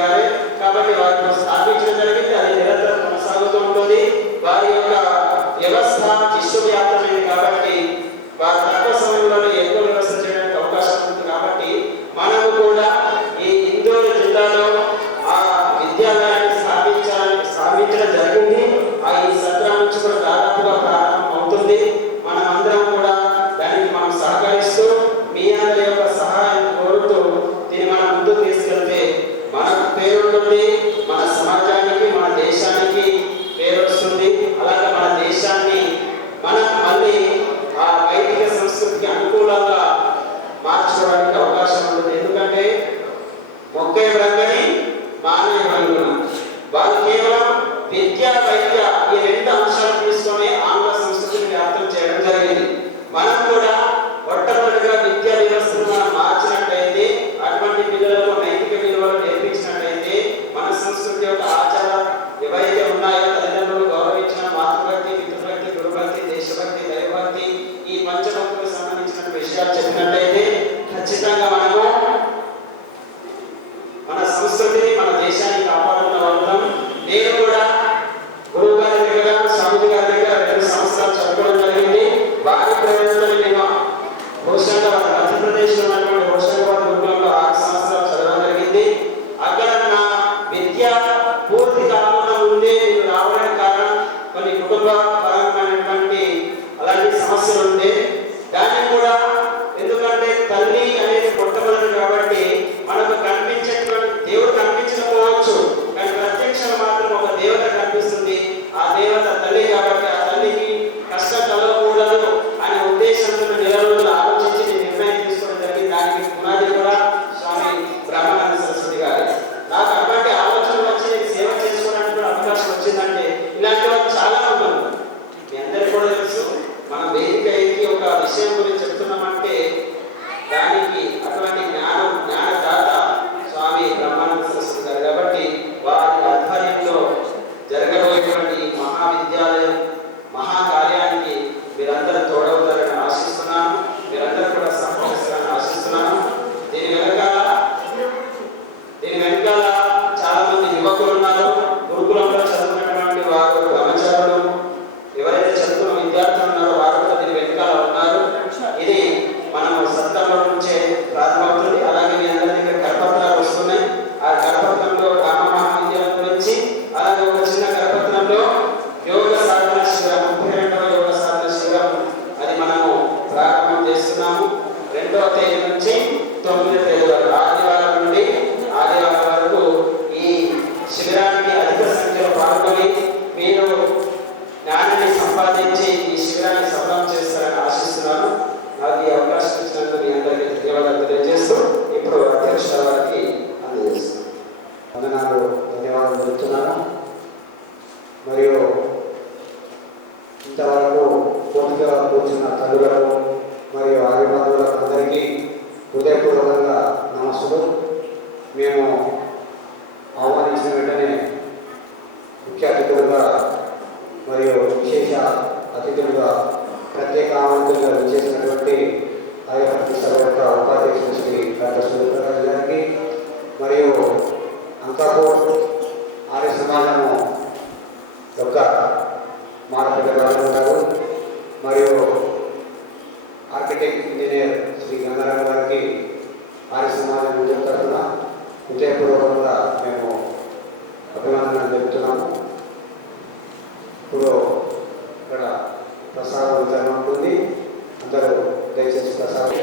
గారే కాబట్టి వారిని స్థాపించడం జరిగింది. అది నిరంతరం కొనసాగుతూ ఉంటుంది. వారి యొక్క వ్యవస్థ విశ్వవ్యాప్తమైంది కాబట్టి వారు తక్కువ సమయంలోనే ఎక్కువ వ్యవస్థ చేయడానికి అవకాశం ఉంది. కాబట్టి మనము కూడా ఈ ఇందూరు జిల్లాలో ఆ విద్యాలయాన్ని స్థాపించడం జరిగింది. ఈ సత్రం నుంచి కూడా దాదాపుగా ప్రారంభం అవుతుంది. మనం అందరం కూడా దానికి మనం సహకరిస్తూ మీ అందరి యొక్క సహాయం కోరుతూ దీన్ని మనం ముందుకు తీసుకెళ్తే మనకు పేరు ఉంటుంది, మన సమాజానికి మన దేశానికి పేరు వస్తుంది. అలాగే మన దేశాన్ని మనం మళ్ళీ ఆ వైదిక సంస్కృతికి అనుకూలంగా మార్చుకోవడానికి అవకాశం ఉంటుంది. ఎందుకంటే మొక్కే బ్రహ్మని మానవ బ్రహ్మణ వాళ్ళు కేవలం విద్య వైద్య ఈ రెండు అంశాలు తీసుకొని ఆంగ్ల సంస్కృతిని వ్యాప్తం చేయడం జరిగింది. మనం కూడా మొట్టమొదటిగా విద్యా వ్యవస్థను మనం మార్చినట్లయితే, అటువంటి పిల్లలకు నైతిక విలువలు నేర్పించినట్లయితే మన సంస్కృతి యొక్క ఆచారాలు ఏవైతే ఉన్నాయో తల్లిదండ్రులు గౌరవించిన మాతృభక్తి, పితృభక్తి, గురుభక్తి, దేశభక్తి, దైవభక్తి ఈ పంచభక్తులకు సంబంధించిన విషయాలు చెప్పినట్లయితే ఖచ్చితంగా మనము మన సంస్కృతిని మన దేశాన్ని కాపాడుతున్న వాళ్ళం. నేను కూడా గురువు గారి దగ్గర స్వామిజీ గారి దగ్గర 2 సంవత్సరాలు చదువుకోవడం జరిగింది. వారి ప్రయోజనాలు నేను హోషంగాబాద్ మధ్యప్రదేశ్లో ఉన్నటువంటి హోషంగాబాద్ గురుకులంలో 6 సంవత్సరాలు చదవడం జరిగింది. అక్కడ నా విద్య పూర్తి కాకుండా ముందే నేను రావడానికి కారణం కొన్ని కుటుంబ పరమైనటువంటి అలాంటి సమస్యలు ఉండే. దాన్ని కూడా ఎందుకంటే తల్లి అనేది మొట్టమొదటి కాబట్టి మనకు కనిపించేటువంటి దేవుడు కనిపించకపోవచ్చు, కానీ ప్రత్యక్షంగా మాత్రం ఒక దేవత కనిపిస్తుంది. ఆ దేవత తల్లి కాబట్టి ఆ తల్లికి కష్టం కలగకూడదు అనే ఉద్దేశంతో నిరంతరం ఆలోచించి నిర్ణయం తీసుకోవడం జరిగింది. దానికి పునాది కూడా స్వామి బ్రహ్మానంద సరస్వతి గారు. నాకు అటువంటి ఆలోచనలు వచ్చి సేవ చేసుకోవడానికి కూడా అవకాశం వచ్చిందంటే ఇలాంటి వాళ్ళు చాలా ఉన్నారు. మీ అందరికీ కూడా తెలుసు. మనం వేదిక ఎక్కి ఒక విషయం గురించి చెప్తున్నామంటే దానికి అటువంటి జ్ఞానదాత స్వామి బ్రహ్మానంద సరస్వతి గారు కాబట్టి వారి ఆధ్వర్యంలో జరగబోయేటువంటి మహావిద్యాలయం మహాకార్యానికి మీరందరూ తోడవుతారని ఆశిస్తున్నాను. మీరందరూ కూడా సహకరిస్తారని ఆశిస్తున్నాను. దీని వెనకాల చాలా మంది యువకులు ఉన్నారు. గురుకులంలో చదువుకున్నటువంటి వారు బ్రహ్మచారులు ఎవరైతే చదువుకున్న విద్యార్థులు ఉన్నారో వారు కూడా దీని వెనకాల ఉన్నారు. ఇది మనము సత్రంలో నుంచే ప్రారంభమవుతుంది. అలాగే మీ అందరి దగ్గర కరపత్రాలు వస్తున్నాయి. ఆ కరపత్రంలో రామ మహావిద్యాలయం గురించి, అలాగే ఒక చిన్న కరపత్రంలో యోగ సాధన శిబిరం 32వ యోగ సాధన శిబిరం అది మనము ప్రారంభం చేస్తున్నాము. 2వ తేదీ నుంచి 9వ తేదీ వరకు ఆదివారం నుండి ఆదివారం వరకు ఈ శిబిరానికి అధిక సంఖ్యలో పాల్గొని మీరు జ్ఞానాన్ని సంపాదించి ఈ శిబిరాన్ని సఫలం చేస్తారని ఆశిస్తున్నాను. నాకు ఈ అవకాశం ఇచ్చినందుకు మీ అందరికీ ధన్యవాదాలు తెలియజేస్తూ ఇప్పుడు అధ్యక్షుల వారికి అందజేస్తున్నాను. వందనాలు, ధన్యవాదాలు తెలుపుతున్నాను. మరియు ఇంతవరకు పూర్తిగా కూర్చున్న తల్లులకు మరియు అభిమానులకు అందరికీ హృదయపూర్వకంగా నమస్సులు. మేము ఆహ్వానించిన వెంటనే ముఖ్య అతిథులుగా మరియు విశేష అతిథులుగా ప్రత్యేక ఆహ్వానితులుగా చేసినటువంటి ఆర్యభక్తి సభ యొక్క ఉపాధ్యక్షుడు శ్రీ డాక్టర్ సూర్యప్రకాష్ గారికి మరియు అంకాపూర్ ఆర్య సమాజము యొక్క మాడపల్లి రాజు గారు మరియు ఆర్కిటెక్ట్ ఇంజనీర్ శ్రీ గంగారావు గారికి ఆర్య సమాజం ముందు తరఫున హృదయపూర్వకంగా మేము అభినందనలు తెలుపుతున్నాము. ఇప్పుడు ఇక్కడ ప్రసాదం వితరణ ఉంటుంది. అందరూ దయచేసి ప్రసాదం